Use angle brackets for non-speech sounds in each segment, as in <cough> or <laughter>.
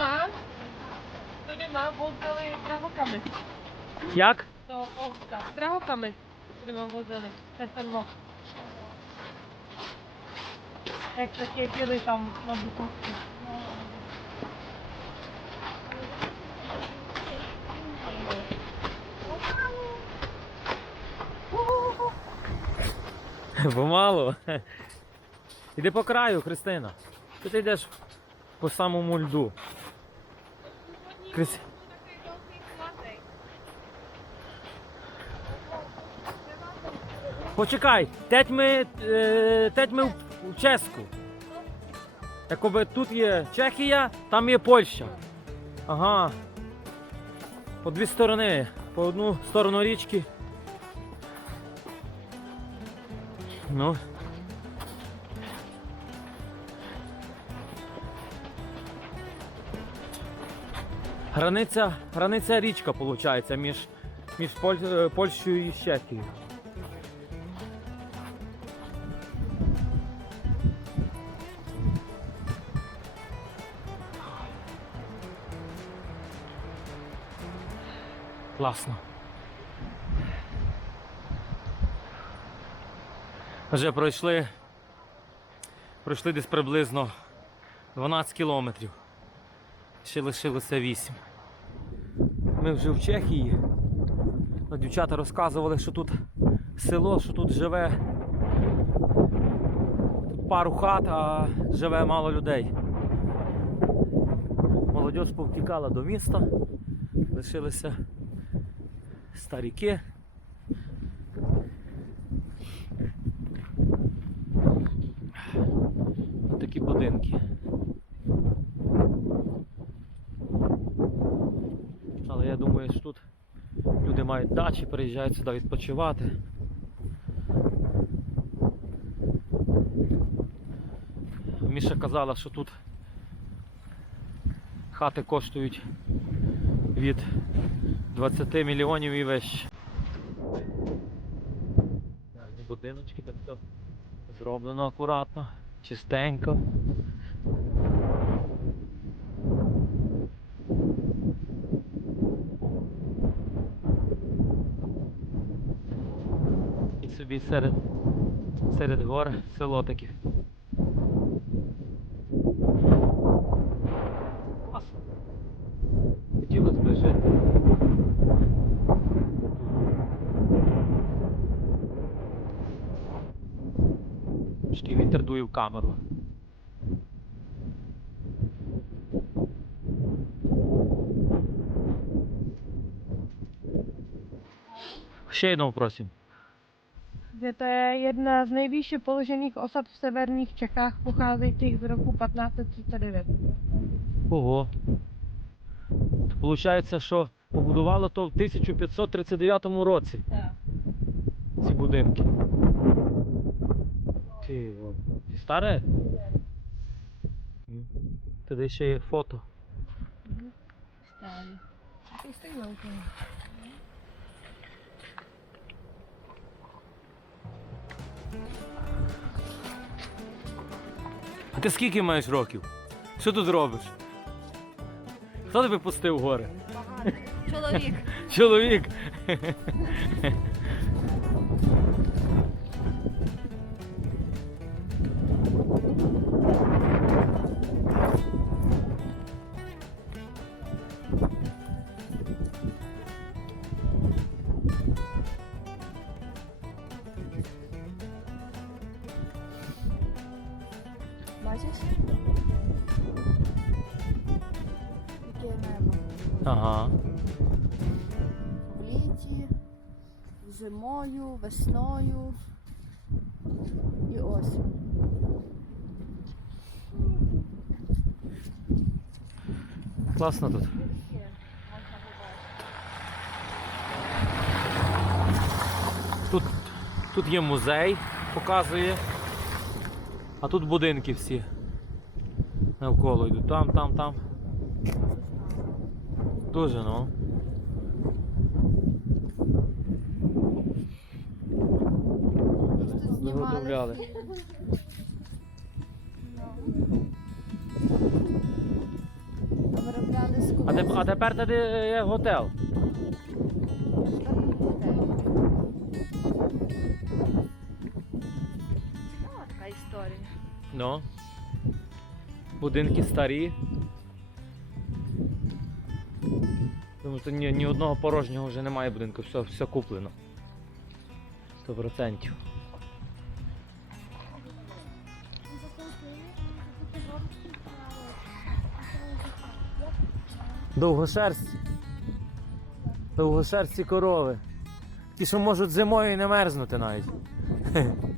нема. То нема, возили драгоками. Як? То овка. Драгоками. Будемо возили. Це само. Як таке піли там на буковці. Помалу. Іди по краю, Христина. Ти йдеш по самому льду. Христи... Почекай, теть ми, е, теть ми в Чеську. Якоби тут є Чехія, там є Польща. Ага. По дві сторони. По одну сторону річки. Ну. Границя, границя річка, виходить, між, між Поль, е, Польщею і Чехією. Класно. Вже пройшли, пройшли десь приблизно 12 кілометрів. Ще лишилося 8. Ми вже в Чехії. Дівчата розказували, що тут село, що тут живе тут пару хат, а живе мало людей. Молодь повтікала до міста, лишилися старіки. Такі будинки. Але я думаю, що тут люди мають дачі, приїжджають сюди відпочивати. Міша казала, що тут хати коштують від 20 мільйонів і вище. Будиночки, так все зроблено акуратно, чистенько. собі серед, серед гор село таке. Клас. Хотілося б жити. Ще й вітер дує в камеру. Ще jednou prosím. Že to je jedna z nejvýše položených osad v severních Čechách, pocházejících z roku 1539. Ого. Получається, що побудувало то в 1539 році Так. ці будинки. Ти, о, ти старе? Тоді ще є фото. Stále. Taky stejnou úplně. А ти скільки маєш років? Що тут робиш? Хто тебе пустив в гори? Чоловік. Чоловік. Бачиш? Яке небо. Ага. В літі, зимою, весною і осінь. Класно тут. Тут, тут є музей, показує. А тут будинки всі. Навколо йдуть. Там, там, там. Дуже, ну. Виготовляли. Добре А, а тепер туди є готел. Ну. Будинки старі. Тому що ні, ні одного порожнього вже немає будинку, все, все куплено. 100%. Довгошерсті. Довгошерсті корови. Ті, що можуть зимою і не мерзнути навіть. <laughs>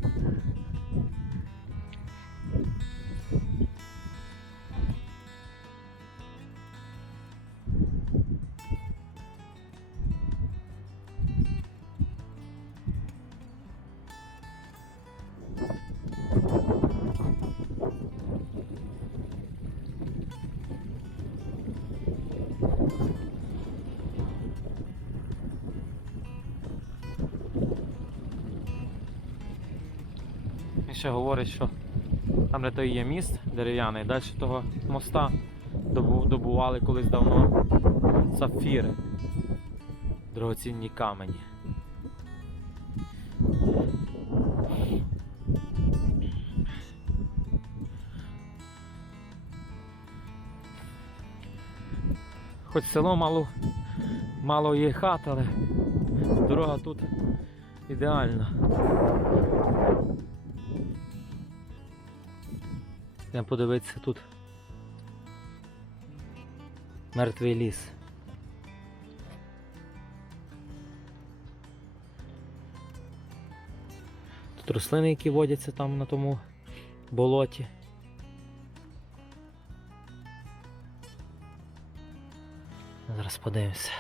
ще говорить, що там де той є міст дерев'яний, далі того моста добували колись давно сапфіри. Дорогоцінні камені. Хоч село мало, мало є хат, але дорога тут ідеальна. Йдемо подивитися тут. Мертвий ліс. Тут рослини, які водяться там на тому болоті. Зараз подивимося.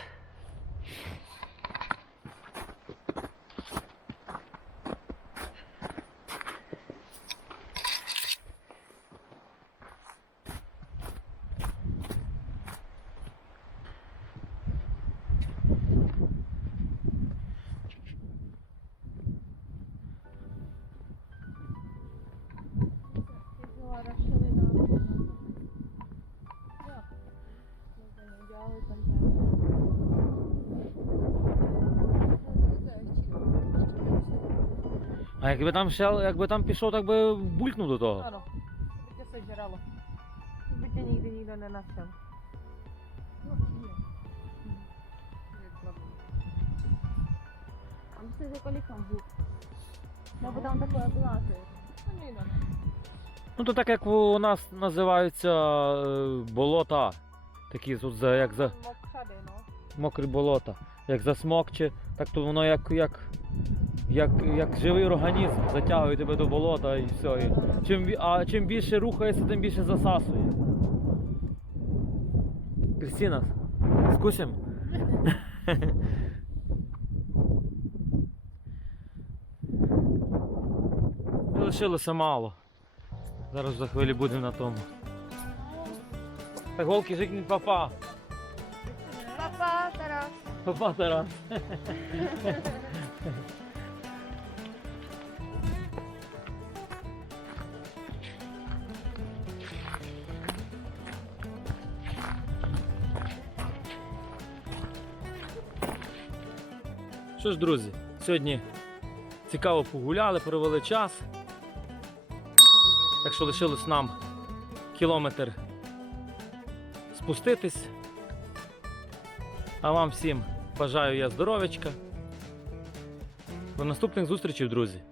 А якби там ще, якби там пішов, так би булькнув до того. Ano, by tě sežralo. By tě nikdy nikdo nenašel. А myślę, że kolik tam był. No bo tam takie blachy. No nie no. Ну то так як у нас називаються е, болота. Такі тут за, як за Mokřady, мокрі болота. Як засмокче, так то воно як, як, як, як живий організм затягує тебе до болота і все. І чим, а чим більше рухається, тим більше засасує. Кристина, скусим? <laughs> Лишилося мало. Зараз за хвилі будемо на тому. Так голки жикнуть папа. Papa, teraz. Папа Тарас. <laughs> Що ж, друзі, сьогодні цікаво погуляли, провели час. Так що лишилось нам кілометр спуститись. А вам всім бажаю я здоров'ячка. До наступних зустрічей, друзі!